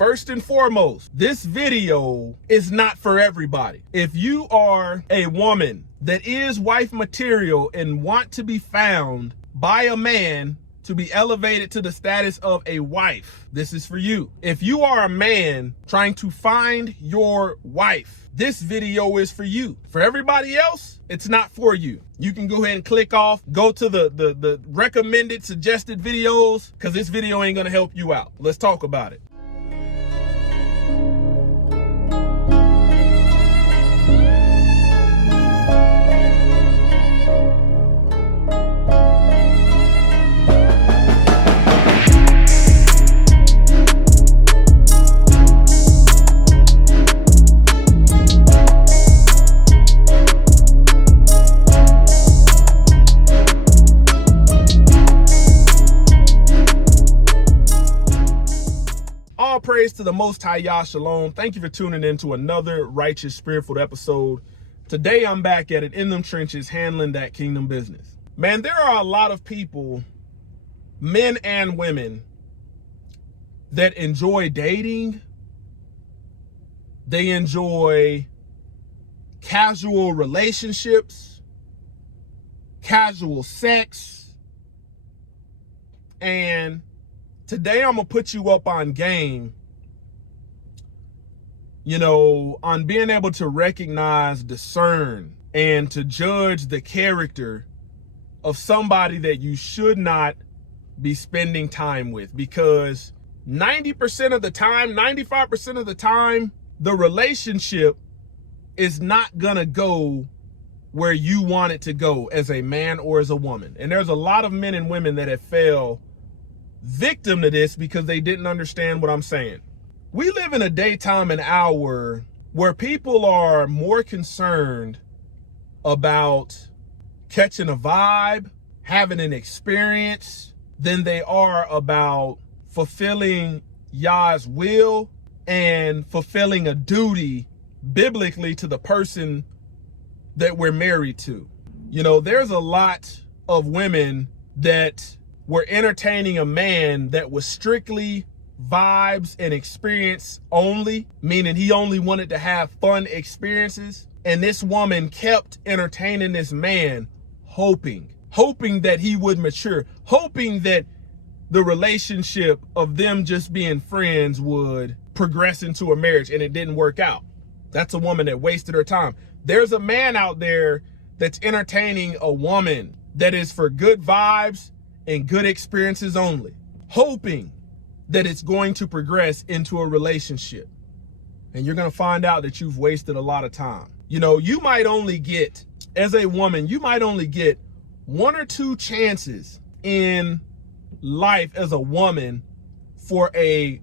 First and foremost, this video is not for everybody. If you are a woman that is wife material and want to be found by a man to be elevated to the status of a wife, this is for you. If you are a man trying to find your wife, this video is for you. For everybody else, it's not for you. You can go ahead and click off, go to the recommended suggested videos, because this video ain't gonna help you out. Let's talk about it. All praise to the Most High Yah Shalom. Thank you for tuning in to another righteous, spirit-filled episode. Today, I'm back at it in them trenches, handling that kingdom business. Man, there are a lot of people, men and women, that enjoy dating. They enjoy casual relationships, casual sex, and today, I'm going to put you up on game, on being able to recognize, discern, and to judge the character of somebody that you should not be spending time with. Because 90% of the time, 95% of the time, the relationship is not going to go where you want it to go as a man or as a woman. And there's a lot of men and women that have failed victim to this because they didn't understand what I'm saying. We live in a daytime and hour where people are more concerned about catching a vibe, having an experience, than they are about fulfilling Yah's will and fulfilling a duty biblically to the person that we're married to. There's a lot of women that were entertaining a man that was strictly vibes and experience only, meaning he only wanted to have fun experiences. And this woman kept entertaining this man, hoping that he would mature, hoping that the relationship of them just being friends would progress into a marriage, and it didn't work out. That's a woman that wasted her time. There's a man out there that's entertaining a woman that is for good vibes and good experiences only, hoping that it's going to progress into a relationship. And you're going to find out that you've wasted a lot of time. You might only get, as a woman, you might only get 1 or 2 chances in life as a woman for a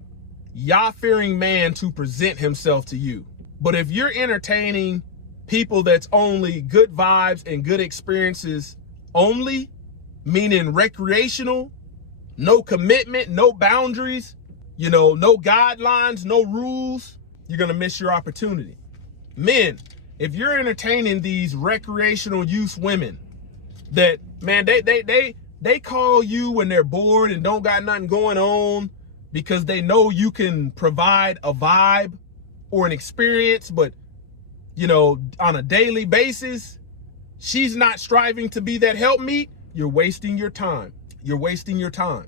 Yah-fearing man to present himself to you. But if you're entertaining people that's only good vibes and good experiences only, meaning recreational, no commitment, no boundaries, no guidelines, no rules, you're going to miss your opportunity. Men, if you're entertaining these recreational use women that, man, they call you when they're bored and don't got nothing going on because they know you can provide a vibe or an experience, but, on a daily basis, she's not striving to be that helpmeet. You're wasting your time. You're wasting your time.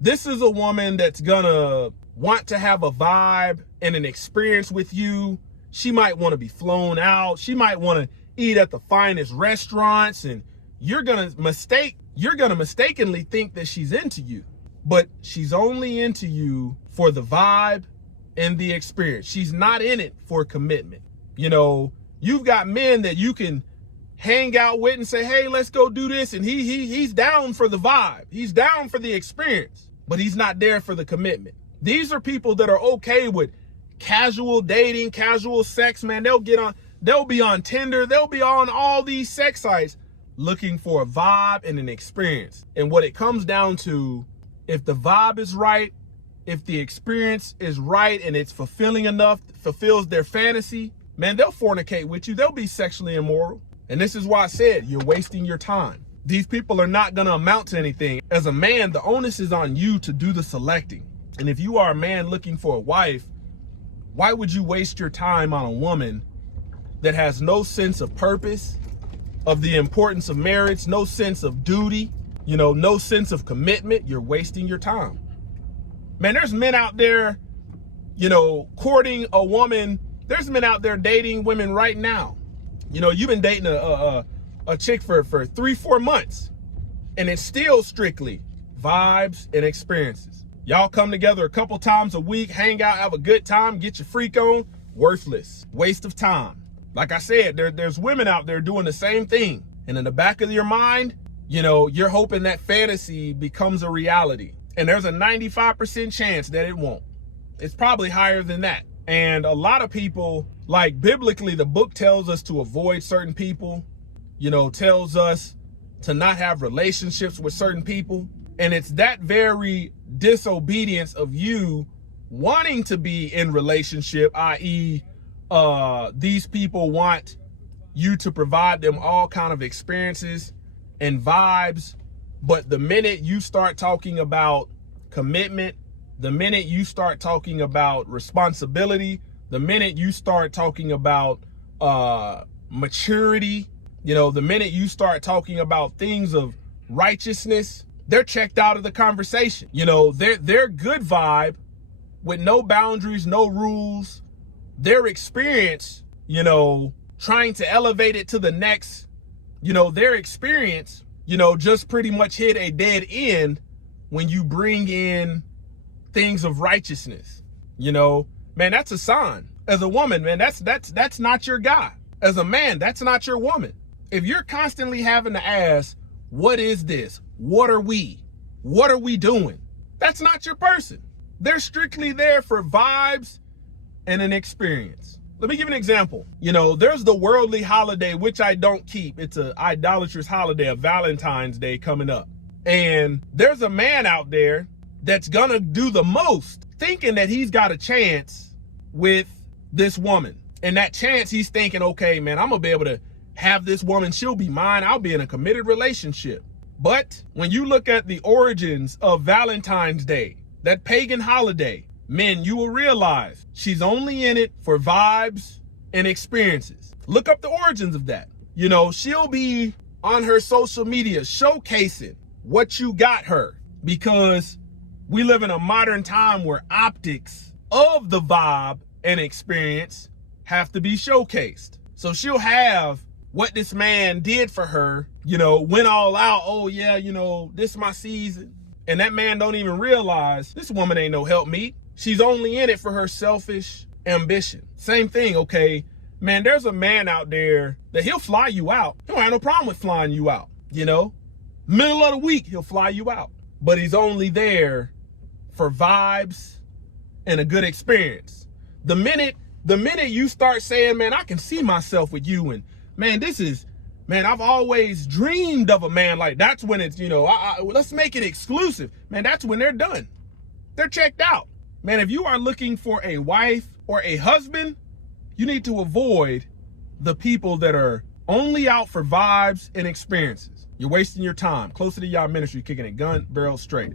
This is a woman that's gonna want to have a vibe and an experience with you. She might want to be flown out. She might want to eat at the finest restaurants, and you're gonna mistakenly think that she's into you. But she's only into you for the vibe and the experience. She's not in it for commitment. You've got men that you can hang out with and say, hey, let's go do this. And he's down for the vibe. He's down for the experience, but he's not there for the commitment. These are people that are okay with casual dating, casual sex, man. They'll be on Tinder. They'll be on all these sex sites looking for a vibe and an experience. And what it comes down to, if the vibe is right, if the experience is right and it's fulfilling enough, fulfills their fantasy, man, they'll fornicate with you. They'll be sexually immoral. And this is why I said you're wasting your time. These people are not going to amount to anything. As a man, the onus is on you to do the selecting. And if you are a man looking for a wife, why would you waste your time on a woman that has no sense of purpose, of the importance of marriage, no sense of duty, no sense of commitment? You're wasting your time. Man, there's men out there, courting a woman. There's men out there dating women right now. You've been dating a chick for 3-4 months, and it's still strictly vibes and experiences. Y'all come together a couple times a week, hang out, have a good time, get your freak on. Worthless, waste of time. Like I said, there's women out there doing the same thing. And in the back of your mind, you're hoping that fantasy becomes a reality. And there's a 95% chance that it won't. It's probably higher than that. And a lot of people, like biblically, the book tells us to avoid certain people, tells us to not have relationships with certain people. And it's that very disobedience of you wanting to be in relationship, i.e., these people want you to provide them all kind of experiences and vibes. But the minute you start talking about commitment, the minute you start talking about responsibility, the minute you start talking about maturity, the minute you start talking about things of righteousness, they're checked out of the conversation. They're good vibe with no boundaries, no rules. Their experience, trying to elevate it to the next, their experience, just pretty much hit a dead end when you bring in things of righteousness. Man, that's a sign. As a woman, man, that's not your guy. As a man, that's not your woman. If you're constantly having to ask, what is this? What are we? What are we doing? That's not your person. They're strictly there for vibes and an experience. Let me give an example. There's the worldly holiday, which I don't keep. It's an idolatrous holiday of Valentine's Day coming up. And there's a man out there that's gonna do the most, thinking that he's got a chance with this woman. And that chance, he's thinking, okay, man, I'm gonna be able to have this woman. She'll be mine. I'll be in a committed relationship. But when you look at the origins of Valentine's Day, that pagan holiday, men, you will realize she's only in it for vibes and experiences. Look up the origins of that. She'll be on her social media showcasing what you got her, because we live in a modern time where optics of the vibe and experience have to be showcased. So she'll have what this man did for her, went all out. Oh yeah, this is my season. And that man don't even realize this woman ain't no helpmeet. She's only in it for her selfish ambition. Same thing, okay? Man, there's a man out there that he'll fly you out. He don't have no problem with flying you out, Middle of the week, he'll fly you out. But he's only there for vibes and a good experience. The minute you start saying, man, I can see myself with you, and man, I've always dreamed of a man like, that's when it's, let's make it exclusive. Man, that's when they're done. They're checked out. Man, if you are looking for a wife or a husband, you need to avoid the people that are only out for vibes and experiences. You're wasting your time. Closer to y'all ministry, kicking it gun barrel straight.